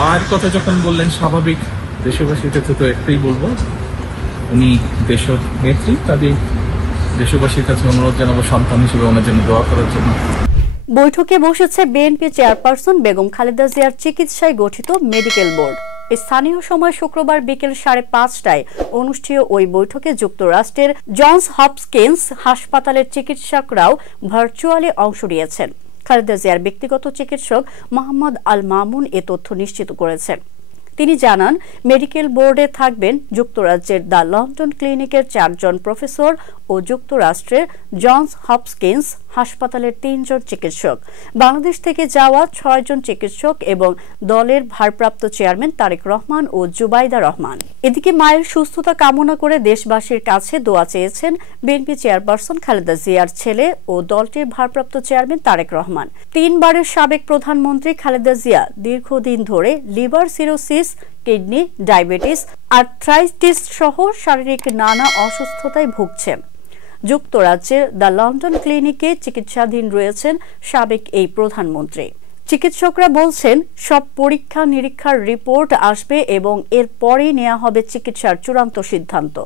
মায়ের কথা যখন বললেন স্বাভাবিক দেশবাসীর কাছে তো একটাই বলবো, উনি দেশ নেত্রী, কাজে দেশবাসীর কাছে অনুরোধ জানাবো সন্তান হিসেবে ওনার জন্য দোয়া করার জন্য। বৈঠকে বসেছে বিএনপি চেয়ারপারসন বেগম খালেদা জিয়ার চিকিৎসায় গঠিত মেডিকেল বোর্ড। স্থানীয় সময় শুক্রবার বিকেল 5:30টায় অনুষ্ঠিত ওই বৈঠকে যুক্তরাষ্ট্রের জনস হপকিন্স হাসপাতালের চিকিৎসকরাও ভার্চুয়ালি অংশ নিয়েছেন। খালেদা জিয়ার ব্যক্তিগত চিকিৎসক মোহাম্মদ আল মামুন এ তথ্য নিশ্চিত করেছেন। তিনি জানান, মেডিকেল বোর্ডে থাকবেন যুক্তরাজ্যের দ্য লন্ডন ক্লিনিকের 4 জন প্রফেসর ও যুক্তরাষ্ট্রের জনস হপকিন্স হাসপাতালের 3 জন চিকিৎসক, বাংলাদেশ থেকে যাওয়া 6 জন চিকিৎসক এবং দলের ভারপ্রাপ্ত চেয়ারম্যান তারেক রহমান ও জুবাইদা রহমান। এদিকে মায়ের সুস্থতা কামনা করে দেশবাসীর কাছে দোয়া চেয়েছেন বিএনপি চেয়ারপারসন খালেদা জিয়ার ছেলে ও দলটির ভারপ্রাপ্ত চেয়ারম্যান তারেক রহমান। 3 বারের সাবেক প্রধানমন্ত্রী খালেদা জিয়া দীর্ঘদিন ধরে liver cirrhosis, kidney, diabetes, arthritis সহ শারীরিক নানা অসুস্থতায় ভুগছেন। যুক্তরাজ্যের দ্য লন্ডন ক্লিনিকে চিকিৎসাধীন রয়েছেন সাবেক এই প্রধানমন্ত্রী। চিকিৎসকরা বলছেন, সব পরীক্ষা নিরীক্ষার রিপোর্ট আসবে এবং এরপরেই নেওয়া হবে চিকিৎসার চূড়ান্ত সিদ্ধান্ত।